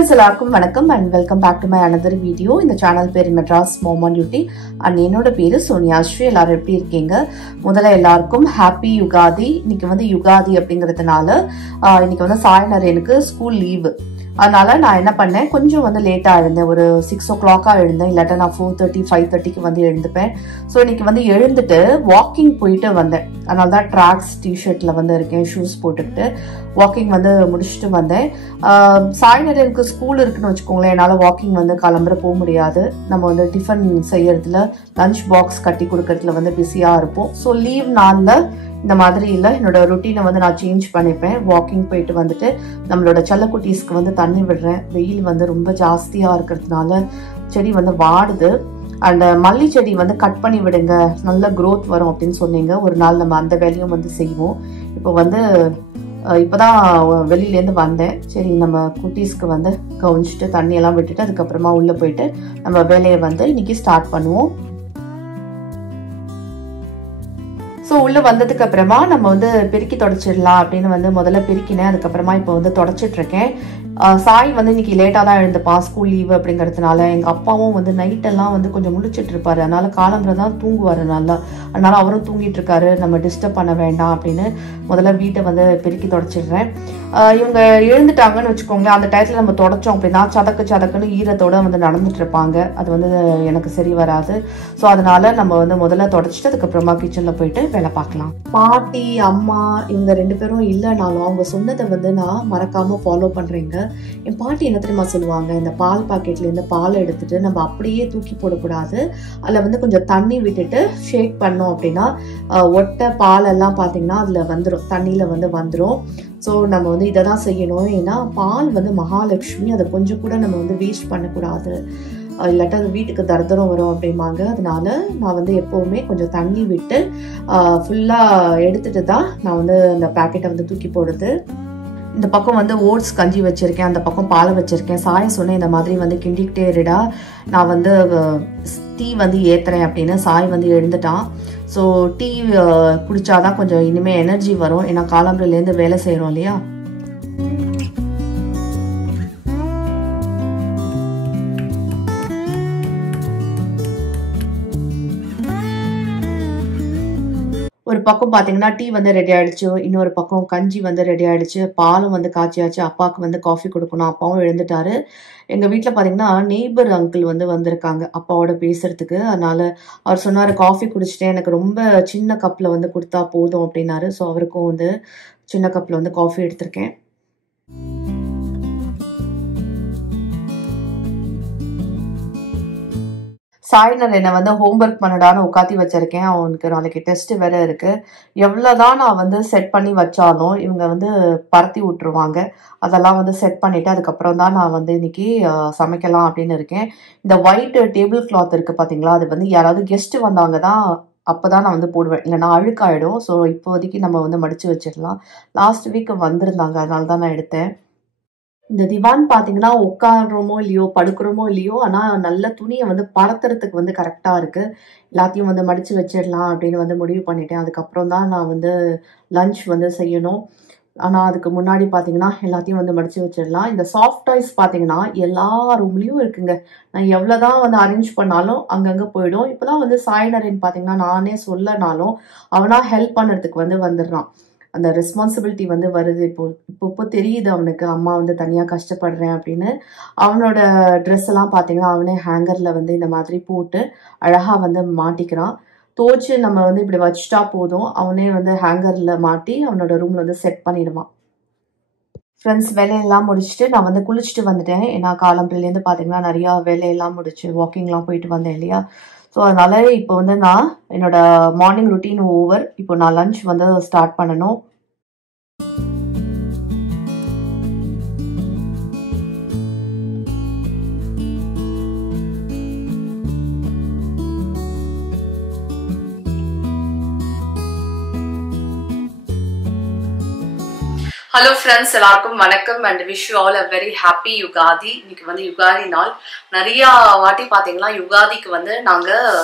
friends, எல்லாருக்கும் வணக்கம் and welcome back to my another video. இந்த சேனல் பேர் Madras mom on duty and என்னோட பேரு சோனியாஸ்ரீ. எல்லாரும் எப்படி இருக்கீங்க? முதல்ல எல்லாருக்கும் ஹாப்பி யுகாதி. இன்னைக்கு வந்து யுகாதி அப்படிங்கிறதுனால இன்னைக்கு வந்து சாயனரேனுக்கு ஸ்கூல் லீவு. அதனால நான் என்ன பண்ணேன், கொஞ்சம் வந்து லேட்டா எழுந்தேன். ஒரு 6 o'clock எழுந்தேன். இல்லாட்டா நான் 4:30 5:30க்கு வந்து எழுந்துப்பேன். ஸோ இன்னைக்கு வந்து எழுந்துட்டு வாக்கிங் போயிட்டு வந்தேன். அதனால தான் ட்ராக்ஸ் டிஷர்ட்ல வந்து இருக்கேன், ஷூஸ் போட்டுக்கிட்டு வாக்கிங் வந்து முடிச்சுட்டு வந்தேன். சாயனரேனுக்கு ஸ்கூல் இருக்குன்னு வச்சுக்கோங்களேன், என்னால் வாக்கிங் வந்து கிளம்புற போக முடியாது. நம்ம வந்து டிஃபன் செய்யறதுல, லஞ்ச் பாக்ஸ் கட்டி கொடுக்கறதுல வந்து பிஸியா இருப்போம். ஸோ லீவ் நாளில் இந்த மாதிரி இல்லை, என்னோட ருட்டீனை வந்து நான் சேஞ்ச் பண்ணிப்பேன். வாக்கிங் போயிட்டு வந்துட்டு நம்மளோட செல்லக்குட்டீஸ்க்கு வந்து தண்ணி விடுறேன். வெயில் வந்து ரொம்ப ஜாஸ்தியாக இருக்கிறதுனால செடி வந்து வாடுது. அண்ட் மல்லி செடி வந்து கட் பண்ணி விடுங்க, நல்ல க்ரோத் வரும் அப்படின்னு சொன்னீங்க. ஒரு நாள் நம்ம அந்த வேலையும் வந்து செய்வோம். இப்போ வந்து இப்போதான் வெளியிலேருந்து வந்தேன். சரி, நம்ம குட்டீஸ்க்கு வந்து கவுஞ்சிட்டு தண்ணியெல்லாம் விட்டுட்டு அதுக்கப்புறமா உள்ளே போயிட்டு நம்ம வேலையை வந்து இன்னைக்கு ஸ்டார்ட் பண்ணுவோம். ஸோ உள்ளே வந்ததுக்கு அப்புறமா நம்ம வந்து பெருக்கி தொடச்சிடலாம் அப்படின்னு வந்து முதல்ல பெருக்கினேன். அதுக்கப்புறமா இப்போ வந்து தொடச்சிட்டு இருக்கேன். சாய் வந்து இன்னைக்கு லேட்டாக தான் எழுந்துப்பான், ஸ்கூல் லீவு அப்படிங்கிறதுனால. எங்கள் அப்பாவும் வந்து நைட்டெல்லாம் வந்து கொஞ்சம் முழிச்சிட்டு இருப்பாரு, அதனால காலம்புற தான் தூங்குவார் நல்லா. அதனால அவரும் தூங்கிட்டு இருக்காரு, நம்ம டிஸ்டர்ப் பண்ண வேண்டாம் அப்படின்னு முதல்ல வீட்டை வந்து பெருக்கி தொடச்சிடுறேன். இவங்க எழுந்துட்டாங்கன்னு வச்சுக்கோங்களேன், அந்த டயத்தில் நம்ம தொடச்சோம் அப்படின்னா சதக்குன்னு ஈரத்தோட வந்து நடந்துட்டு இருப்பாங்க. அது வந்து எனக்கு சரி வராது. ஸோ அதனால நம்ம வந்து முதல்ல தொடச்சிட்டு அதுக்கப்புறமா கிச்சனில் போயிட்டு வேலை பார்க்கலாம். பாட்டி அம்மா இவங்க 2 பேரும் இல்லைனாலும் அவங்க சொன்னதை வந்து நான் மறக்காமல் ஃபாலோ பண்ணுறேங்க. என் பாட்டி என்ன தெரியுமா சொல்லுவாங்க, இந்த பால் பாக்கெட்லேருந்து பால் எடுத்துட்டு நம்ம அப்படியே தூக்கி போடக்கூடாது, அதில் வந்து கொஞ்சம் தண்ணி விட்டுட்டு ஷேக் பண்ணோம் அப்படின்னா ஒட்டை பாலெல்லாம் பார்த்தீங்கன்னா அதில் வந்துடும், தண்ணியில் வந்து வந்துடும். ஸோ நம்ம வந்து இதை தான் செய்யணும். ஏன்னா பால் வந்து மகாலட்சுமி, அதை கொஞ்சம் கூட நம்ம வந்து வேஸ்ட் பண்ணக்கூடாது, இல்லாட்டா அது வீட்டுக்கு தரதரம் வரும் அப்படிம்பாங்க. அதனால நான் வந்து எப்போவுமே கொஞ்சம் தண்ணி விட்டு ஃபுல்லாக எடுத்துட்டு தான் நான் வந்து அந்த பேக்கெட்டை வந்து தூக்கி போடுறது. இந்த பக்கம் வந்து ஓட்ஸ் கஞ்சி வச்சுருக்கேன், அந்த பக்கம் பாலை வச்சுருக்கேன். சாய சொன்னேன் இந்த மாதிரி வந்து கிண்டிக்கிட்டே இருடா, நான் வந்து டீ வந்து ஏற்றுறேன் அப்படின்னு. சாய் வந்து எழுந்துட்டான். ஸோ டீ குடித்தாதான் கொஞ்சம் இனிமேல் எனர்ஜி வரும். ஏன்னா காலம்புலேருந்து வேலை செய்கிறோம் இல்லையா. ஒரு பக்கம் பார்த்தீங்கன்னா டீ வந்து ரெடி ஆகிடுச்சு, இன்னொரு பக்கம் கஞ்சி வந்து ரெடி ஆகிடுச்சு, பாலும் வந்து காய்ச்சியாச்சு. அப்பாவுக்கு வந்து காஃபி கொடுக்கணும், அப்பாவும் எழுந்துட்டாரு. எங்கள் வீட்டில் பார்த்தீங்கன்னா நெய்பர் அங்கிள் வந்து வந்திருக்காங்க அப்பாவோட பேசுறதுக்கு. அதனால அவர் சொன்னார், காஃபி குடிச்சிட்டேன், எனக்கு ரொம்ப சின்ன கப்பில் வந்து கொடுத்தா போதும் அப்படின்னாரு. ஸோ அவருக்கும் வந்து சின்ன கப்பில் வந்து காஃபி எடுத்திருக்கேன். சாய்னர் என்னை வந்து ஹோம்ஒர்க் பண்ணடான்னு உட்காத்தி வச்சிருக்கேன். அவனுக்கு நாளைக்கு டெஸ்ட் வேற இருக்கு. எவ்வளோதான் நான் வந்து செட் பண்ணி வச்சாலும் இவங்க வந்து பரத்தி விட்டுருவாங்க. அதெல்லாம் வந்து செட் பண்ணிட்டு அதுக்கப்புறம் தான் நான் வந்து இன்னைக்கு சமைக்கலாம் அப்படின்னு இருக்கேன். இந்த ஒயிட் டேபிள் கிளாத் இருக்கு பார்த்தீங்களா, அது வந்து யாராவது கெஸ்ட் வந்தாங்க தான் அப்போதான் நான் வந்து போடுவேன், இல்லைனா அழுக்காயிடும். ஸோ இப்போதைக்கு நம்ம வந்து மடிச்சு வச்சிடலாம். லாஸ்ட் வீக் வந்திருந்தாங்க, அதனால தான் நான் எடுத்தேன். இந்த திவான் பார்த்தீங்கன்னா உட்காடுறோமோ இல்லையோ, படுக்கிறோமோ இல்லையோ, ஆனால் நல்ல துணியை வந்து பரத்துறதுக்கு வந்து கரெக்டாக இருக்குது. எல்லாத்தையும் வந்து மடித்து வச்சிடலாம் அப்படின்னு வந்து முடிவு பண்ணிட்டேன். அதுக்கப்புறம் தான் நான் வந்து லஞ்ச் வந்து செய்யணும். ஆனால் அதுக்கு முன்னாடி பார்த்தீங்கன்னா எல்லாத்தையும் வந்து மடித்து வச்சிடலாம். இந்த சாஃப்ட் டாய்ஸ் பார்த்தீங்கன்னா எல்லா ரூம்லேயும் இருக்குங்க. நான் எவ்வளோதான் வந்து அரேஞ்ச் பண்ணாலும் அங்கங்கே போயிடும். இப்போதான் வந்து சாய்னரேன் பார்த்தீங்கன்னா நானே சொல்லனாலும் அவனா ஹெல்ப் பண்ணுறதுக்கு வந்து வந்துடுறான். அந்த ரெஸ்பான்சிபிலிட்டி வந்து வருது. இப்போ தெரியுது அவனுக்கு, அம்மா வந்து தனியாக கஷ்டப்படுறேன் அப்படின்னு. அவனோட ட்ரெஸ் எல்லாம் பார்த்தீங்கன்னா அவனே ஹேங்கரில் வந்து இந்த மாதிரி போட்டு அழகாக வந்து மாட்டிக்கிறான். தோச்சு நம்ம வந்து இப்படி வச்சுட்டா போதும், அவனே வந்து ஹேங்கரில் மாட்டி அவனோட ரூமில் வந்து செட் பண்ணிடுவான். ஃப்ரெண்ட்ஸ், வேலையெல்லாம் முடிச்சுட்டு நான் வந்து குளிச்சுட்டு வந்துட்டேன். ஏன்னா காலம்புலேருந்து பார்த்தீங்கன்னா நிறையா வேலையெல்லாம் முடிச்சு வாக்கிங்லாம் போயிட்டு வந்தேன் இல்லையா. ஸோ அதனால இப்போ வந்து நான் என்னோட மார்னிங் ருட்டீன் ஓவர். இப்போ நான் லஞ்ச் வந்து ஸ்டார்ட் பண்ணணும். ஹலோ ஃப்ரெண்ட்ஸ், எல்லாருக்கும் வணக்கம் and wish you all a very happy Ugadi. இன்னைக்கு வந்து யுகாதி நாள். நிறையா வாட்டி பார்த்தீங்கன்னா யுகாதிக்கு வந்து நாங்கள்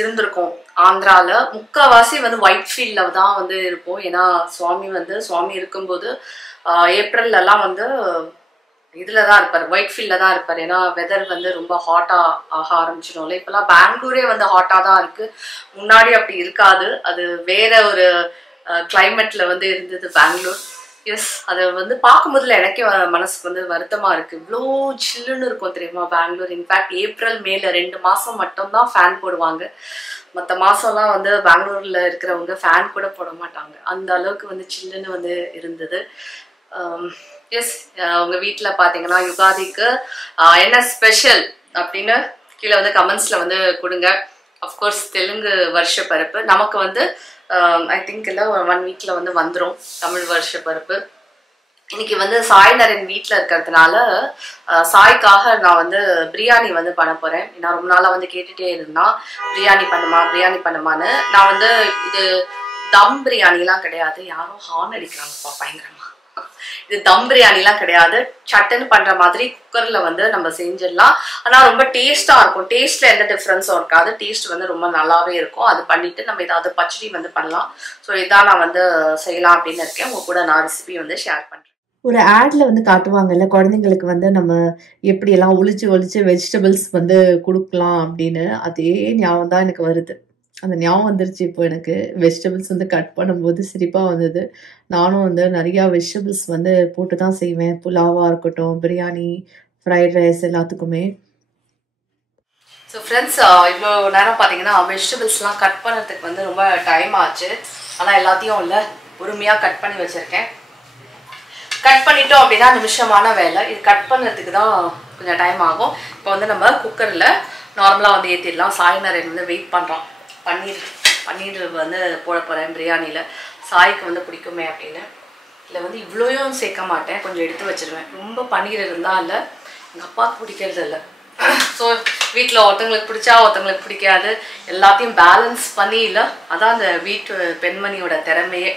இருந்திருக்கோம் ஆந்திராவில். முக்கால்வாசி வந்து ஒயிட் ஃபீல்டில் தான் வந்து இருப்போம். ஏன்னா சுவாமி இருக்கும்போது ஏப்ரல்லாம் வந்து இதில் தான் இருப்பார், ஒயிட் ஃபீல்டில் தான் இருப்பார். ஏன்னா வெதர் வந்து ரொம்ப ஹாட்டாக ஆக ஆரம்பிச்சிடும்ல. இப்போலாம் பெங்களூரே வந்து ஹாட்டாக தான் இருக்குது, முன்னாடி அப்படி இருக்காது. அது வேற ஒரு கிளைமேட்டில் வந்து இருந்தது பெங்களூர். எஸ், அதை வந்து பார்க்கும்போதுல எனக்கே மனசுக்கு வந்து வருத்தமாக இருக்குது. இவ்வளோ சில்லுன்னு இருக்கும் தெரியுமா பெங்களூர். இன்ஃபேக்ட் ஏப்ரல் மேல 2 மாதம் மட்டும்தான் ஃபேன் போடுவாங்க. மற்ற மாதம்லாம் வந்து பெங்களூரில் இருக்கிறவங்க ஃபேன் கூட போட மாட்டாங்க. அந்த அளவுக்கு வந்து சில்லுன்னு வந்து இருந்தது. எஸ், உங்கள் வீட்டில் பார்த்தீங்கன்னா யுகாதிக்கு என்ன ஸ்பெஷல் அப்படின்னு கீழே வந்து கமெண்ட்ஸில் வந்து கொடுங்க. அஃப்கோர்ஸ் தெலுங்கு வருஷ பருப்பு நமக்கு வந்து ஐ திங்க் இல்லை, ஒரு 1 வீக்கில் வந்து வந்துடும் தமிழ் வருஷ பருப்பு. இன்னைக்கு வந்து சாய் நரேன் வீட்டில் இருக்கிறதுனால சாய்க்காக நான் வந்து பிரியாணி வந்து பண்ண போகிறேன். நான் ரொம்ப நாளாக வந்து கேட்டுகிட்டே இருந்தான், பிரியாணி பண்ணுமான்னு. நான் வந்து இது தம் பிரியாணிலாம் கிடையாது. யாரும் ஹார்ன் அடிக்கிறாங்கப்பா பயங்கரமா. இது தம் பிரியாணிலாம் கிடையாது, சட்டுன்னு பண்ணுற மாதிரி குக்கரில் வந்து நம்ம செஞ்சிடலாம். ஆனால் ரொம்ப டேஸ்ட்டாக இருக்கும். டேஸ்ட்டில் எந்த டிஃப்ரென்ஸும் இருக்காது, டேஸ்ட் வந்து ரொம்ப நல்லாவே இருக்கும். அது பண்ணிவிட்டு நம்ம ஏதாவது பச்சடி வந்து பண்ணலாம். ஸோ இதான் நான் வந்து செய்யலாம் அப்படின்னு இருக்கேன். உங்கள் கூட நான் ரெசிபி வந்து ஷேர் பண்ணுறேன். ஒரு ஆட்ல வந்து காட்டுவாங்கல்ல, குழந்தைங்களுக்கு வந்து நம்ம எப்படியெல்லாம் ஒளிச்சு வெஜிடபிள்ஸ் வந்து கொடுக்கலாம் அப்படின்னு, அதே ஞாபகம் தான் எனக்கு வருது. அந்த ஞாபகம் வந்துருச்சு இப்போ எனக்கு. வெஜிடபிள்ஸ் வந்து கட் பண்ணும்போது சிரிப்பாக வந்தது. நானும் வந்து நிறையா வெஜிடபிள்ஸ் வந்து போட்டு தான் செய்வேன், புலாவாக இருக்கட்டும், பிரியாணி, ஃப்ரைட் ரைஸ் எல்லாத்துக்குமே. ஸோ ஃப்ரெண்ட்ஸ், இவ்வளோ நேரம் பார்த்தீங்கன்னா வெஜிடபிள்ஸ்லாம் கட் பண்ணுறதுக்கு வந்து ரொம்ப டைம் ஆச்சு. ஆனால் எல்லாத்தையும் இல்லை பொறுமையாக கட் பண்ணி வச்சுருக்கேன். கட் பண்ணிட்டோம் அப்படின்னா நிமிஷமான வேலை. இது கட் பண்ணுறதுக்கு தான் கொஞ்சம் டைம் ஆகும். இப்போ வந்து நம்ம குக்கரில் நார்மலாக வந்து ஏற்றிடலாம். சாய் நரேன் வந்து வெயிட் பண்ணுறான். பன்னீர் வந்து போட போகிறேன் பிரியாணியில். சாய்க்கு வந்து பிடிக்குமே அப்படின்னு. இதில் வந்து இவ்வளோயும் சேர்க்க மாட்டேன், கொஞ்சம் எடுத்து வச்சுருவேன். ரொம்ப பன்னீர் இருந்தால் இல்லை, எங்கள் அப்பாவுக்கு பிடிக்கிறது இல்லை. ஸோ வீட்டில் ஒருத்தங்களுக்கு பிடிச்சா ஒருத்தங்களுக்கு பிடிக்காது, எல்லாத்தையும் பேலன்ஸ் பண்ணி இல்லை. அதான் அந்த வீட்டு பெண்மணியோட திறமையே.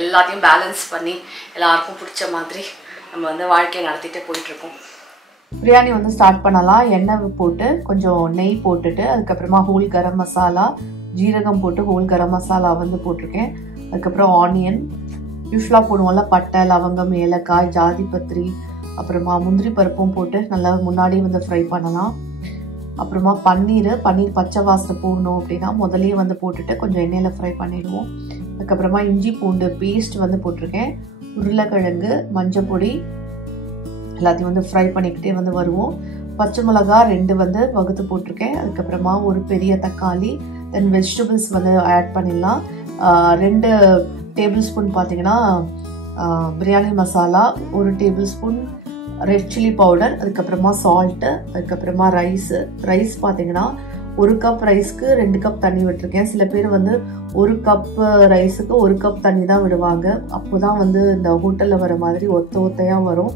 எல்லாத்தையும் பேலன்ஸ் பண்ணி எல்லாருக்கும் பிடிச்ச மாதிரி நம்ம வந்து வாழ்க்கையை நடத்திட்டு போயிட்டுருக்கோம். பிரியாணி வந்து ஸ்டார்ட் பண்ணலாம். எண்ணெய் போட்டு கொஞ்சம் நெய் போட்டுட்டு அதுக்கப்புறமா ஹோல் கரம் மசாலா, ஜீரகம் போட்டு ஹோல் கரம் மசாலா வந்து போட்டிருக்கேன். அதுக்கப்புறம் ஆனியன், யூஸ்வலாக போடுவோம்ல, பட்டை, லவங்கம், ஏலக்காய், ஜாதிபத்திரி, அப்புறமா முந்திரி பருப்பும் போட்டு நல்லா முன்னாடி வந்து ஃப்ரை பண்ணலாம். அப்புறமா பன்னீர் பச்சை வாசனை போடணும் அப்படின்னா முதலே வந்து போட்டுட்டு கொஞ்சம் எண்ணெயில் ஃப்ரை பண்ணிடுவோம். அதுக்கப்புறமா இஞ்சி பூண்டு பேஸ்ட் வந்து போட்டிருக்கேன். உருளைக்கிழங்கு, மஞ்சள் பொடி எல்லாத்தையும் வந்து ஃப்ரை பண்ணிக்கிட்டே வந்து வருவோம். பச்சை மிளகா 2 வந்து வகுத்து போட்டிருக்கேன். அதுக்கப்புறமா ஒரு பெரிய தக்காளி, தென் வெஜிடபிள்ஸ் வந்து ஆட் பண்ணிடலாம். 2 டேபிள் ஸ்பூன் பார்த்தீங்கன்னா biryani masala, 1 table spoon red chilli powder, அதுக்கப்புறமா சால்ட்டு, அதுக்கப்புறமா ரைஸ் பார்த்தீங்கன்னா 1 கப் ரைஸ்க்கு 2 கப் தண்ணி விட்டுருக்கேன். சில பேர் வந்து 1 கப் ரைஸுக்கு 1 கப் தண்ணி தான் விடுவாங்க. அப்போ தான் வந்து இந்த ஹோட்டலில் வர மாதிரி ஒத்தையாக வரும்.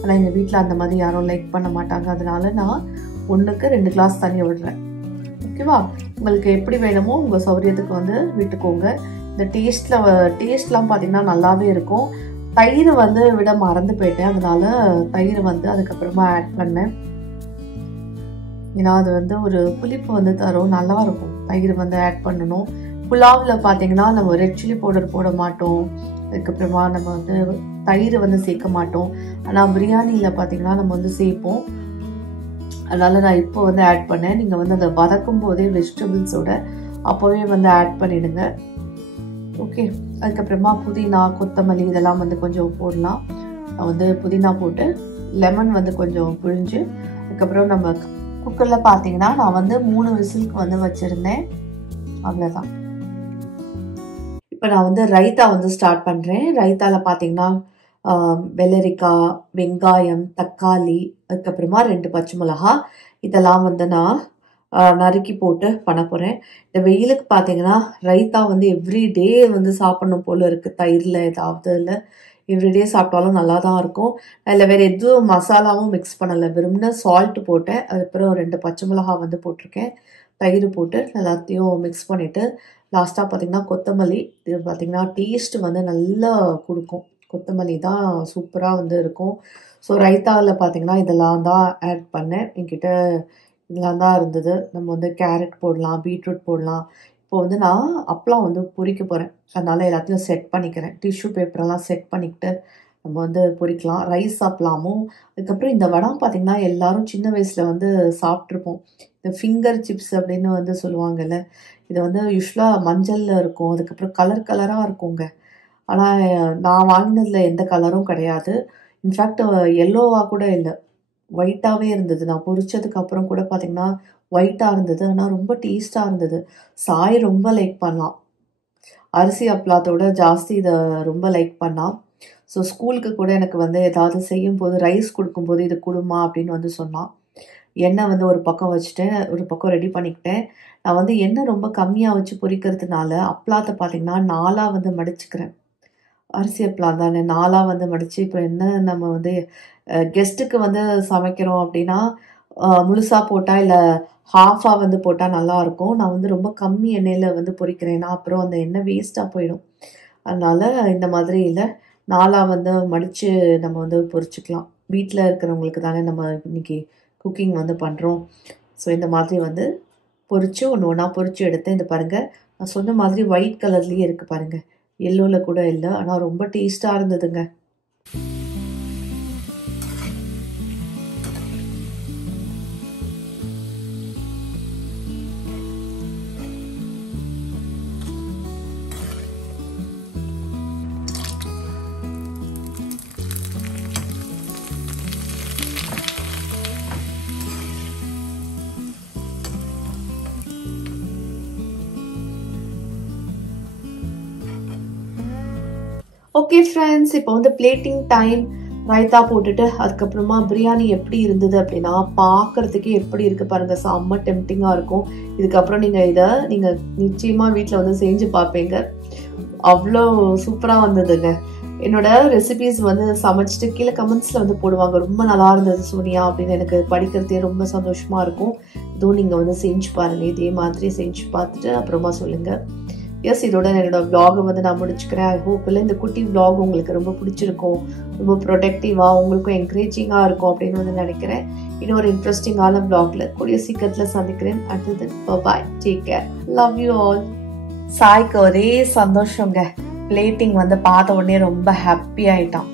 ஆனால் எங்கள் வீட்டில் அந்த மாதிரி யாரும் லைக் பண்ண மாட்டாங்க. அதனால நான் 1க்கு 2 கிளாஸ் தண்ணி விடுறேன். ஓகேவா? உங்களுக்கு எப்படி வேணுமோ உங்கள் சௌகரியத்துக்கு வந்து விட்டுக்கோங்க. இந்த டேஸ்ட்லாம் பார்த்தீங்கன்னா நல்லாவே இருக்கும். தயிர் வந்து விட மறந்து போயிட்டேன், அதனால தயிர் வந்து அதுக்கப்புறமா ஆட் பண்ணேன். ஏன்னா அது வந்து ஒரு புளிப்பு வந்து தரும், நல்லா இருக்கும். தயிர் வந்து ஆட் பண்ணணும். புலாவில் பார்த்தீங்கன்னா நம்ம ரெட் சில்லி பவுடர் போட மாட்டோம். அதுக்கப்புறமா நம்ம வந்து தயிர் வந்து சேர்க்க மாட்டோம். ஆனால் பிரியாணியில் பார்த்தீங்கன்னா நம்ம வந்து சேர்ப்போம். அதனால நான் இப்போ வந்து ஆட் பண்ணேன். நீங்கள் வந்து அதை வதக்கும் போதே வெஜிடபிள்ஸோட அப்போவே வந்து ஆட் பண்ணிடுங்க. ஓகே. அதுக்கப்புறமா புதினா, கொத்தமல்லி இதெல்லாம் வந்து கொஞ்சம் போடலாம். நான் வந்து புதினா போட்டு லெமன் வந்து கொஞ்சம் புழிஞ்சு அதுக்கப்புறம் நம்ம குக்கரில் பார்த்தீங்கன்னா நான் வந்து 3 விசிலுக்கு வந்து வச்சுருந்தேன். அவ்வளோதான். இப்போ நான் வந்து ரைத்தா வந்து ஸ்டார்ட் பண்ணுறேன். ரைத்தாவில் பார்த்தீங்கன்னா வெள்ளரிக்காய், வெங்காயம், தக்காளி, அதுக்கப்புறமா 2 பச்சை மிளகா இதெல்லாம் வந்து நான் நறுக்கி போட்டு பண்ண போகிறேன். இந்த வெயிலுக்கு பார்த்தீங்கன்னா ரைத்தா வந்து எவ்ரிடே வந்து சாப்பிடணும் போல் இருக்குது. தயிரில் ஏதாவது இல்லை, எவ்ரிடே சாப்பிட்டாலும் நல்லா தான் இருக்கும். அதில் வேறு எதுவும் மசாலாவும் மிக்ஸ் பண்ணலை, வெறும்னா சால்ட்டு போட்டேன். அதுக்கப்புறம் 2 பச்சை மிளகா வந்து போட்டிருக்கேன். தயிர் போட்டு எல்லாத்தையும் மிக்ஸ் பண்ணிவிட்டு லாஸ்ட்டாக பார்த்தீங்கன்னா கொத்தமல்லி. இது பார்த்தீங்கன்னா டேஸ்ட் வந்து நல்லா கொடுக்கும். கொத்தமல்லி தான் சூப்பராக வந்து இருக்கும். ஸோ ரைத்தாவில் பார்த்தீங்கன்னா இதெல்லாம் தான் ஆட் பண்ணேன். என்கிட்ட இதெல்லாம் தான் இருந்தது. நம்ம வந்து கேரட் போடலாம், பீட்ரூட் போடலாம். இப்போ வந்து நான் அப்பளம் வந்து பொரிக்க போகிறேன். அதனால் எல்லாத்தையும் செட் பண்ணிக்கிறேன். டிஷ்யூ பேப்பரெல்லாம் செட் பண்ணிக்கிட்டு நம்ம வந்து பொரிக்கலாம். ரைஸ் சாப்பிடலாமோ. அதுக்கப்புறம் இந்த வடை பார்த்தீங்கன்னா எல்லாரும் சின்ன வயசில் வந்து சாப்பிட்ருப்போம். இந்த ஃபிங்கர் சிப்ஸ் அப்படின்னு வந்து சொல்லுவாங்கல்ல. இது வந்து யூஸ்வலாக மஞ்சளில் இருக்கும். அதுக்கப்புறம் கலர் கலராக இருக்குங்க. ஆனால் நான் வாங்கினதில் எந்த கலரும் கிடையாது. இன்ஃபேக்ட் எல்லோவாக கூட இல்லை, ஒயிட்டாகவே இருந்தது. நான் பொரிச்சதுக்கு அப்புறம் கூட பார்த்தீங்கன்னா ஒயிட்டாக இருந்தது. ஆனால் ரொம்ப டேஸ்ட்டாக இருந்தது. சாய் ரொம்ப லைக் பண்ணலாம். அரிசி அப்பளத்தோட ஜாஸ்தி இதை ரொம்ப லைக் பண்ணான். ஸோ ஸ்கூலுக்கு கூட எனக்கு வந்து ஏதாவது செய்யும்போது ரைஸ் கொடுக்கும்போது இது கொடுமா அப்படின்னு வந்து சொன்னான். எண்ணெய் வந்து ஒரு பக்கம் வச்சுட்டேன், ஒரு பக்கம் ரெடி பண்ணிக்கிட்டேன். நான் வந்து எண்ணெய் ரொம்ப கம்மியாக வச்சு பொரிக்கிறதுனால அப்பளத்தை பார்த்தீங்கன்னா 4ஆக வந்து மடிச்சுக்கிறேன். அரிசி அப்பளம் தானே 4ஆக வந்து மடித்து, இப்போ என்ன நம்ம வந்து கெஸ்ட்டுக்கு வந்து சமைக்கிறோம் அப்படின்னா முழுசாக போட்டால் இல்லை ஹாஃபாக வந்து போட்டால் நல்லாயிருக்கும். நான் வந்து ரொம்ப கம்மி எண்ணெயில் வந்து பொரிக்கிறேன்னா அப்புறம் அந்த எண்ணெய் வேஸ்ட்டாக போயிடும். அதனால் இந்த மாதிரி இல்லை, 4ஆக வந்து மடித்து நம்ம வந்து பொரிச்சுக்கலாம். வீட்டில் இருக்கிறவங்களுக்கு தானே நம்ம இன்றைக்கி குக்கிங் வந்து பண்ணுறோம். ஸோ இந்த மாதிரி வந்து பொரித்து ஒன்று ஒன்றா பொரித்து எடுத்தேன். இது பாருங்கள், நான் சொன்ன மாதிரி ஒயிட் கலர்லேயே இருக்குது பாருங்கள், எல்லோவில் கூட இல்லை. ஆனால் ரொம்ப டேஸ்ட்டாக இருந்ததுங்க. ஓகே ஃப்ரெண்ட்ஸ், இப்போ வந்து பிளேட்டிங் டைம். ரைத்தா போட்டுட்டு அதுக்கப்புறமா பிரியாணி எப்படி இருந்தது அப்படின்னா பார்க்கறதுக்கே எப்படி இருக்குது பாருங்கள், செம்ம டெம்டிங்காக இருக்கும். இதுக்கப்புறம் நீங்கள் நிச்சயமாக வீட்டில் வந்து செஞ்சு பார்ப்பீங்க. அவ்வளோ சூப்பராக வந்ததுங்க. என்னோட ரெசிபிஸ் வந்து சமைச்சிட்டு கீழே கமெண்ட்ஸில் வந்து போடுவாங்க, ரொம்ப நல்லா இருந்தது சோனியா அப்படின்னு. எனக்கு படிக்கிறதே ரொம்ப சந்தோஷமாக இருக்கும். இதுவும் நீங்கள் வந்து செஞ்சு பாருங்கள், இதே மாதிரி செஞ்சு பார்த்துட்டு அப்புறமா சொல்லுங்கள். எஸ், இதோட என்னோட விலாகை வந்து நான் முடிச்சுக்கிறேன். ஐ ஹோப் இல்லை இந்த குட்டி விலாக் உங்களுக்கு ரொம்ப பிடிச்சிருக்கும், ரொம்ப ப்ரொடக்டிவாக உங்களுக்கும் என்கரேஜிங்காக இருக்கும் அப்படின்னு வந்து நினைக்கிறேன். இன்னொரு இன்ட்ரெஸ்டிங்கான விலாக்ல கூடிய சீக்கிரத்தில் சந்திக்கிறேன். அடுத்தது bye, take care, love you all. சாய்க்கு ஒரே சந்தோஷங்க, பிளேட்டிங் வந்து பார்த்த உடனே ரொம்ப ஹாப்பி ஆயிட்டான்.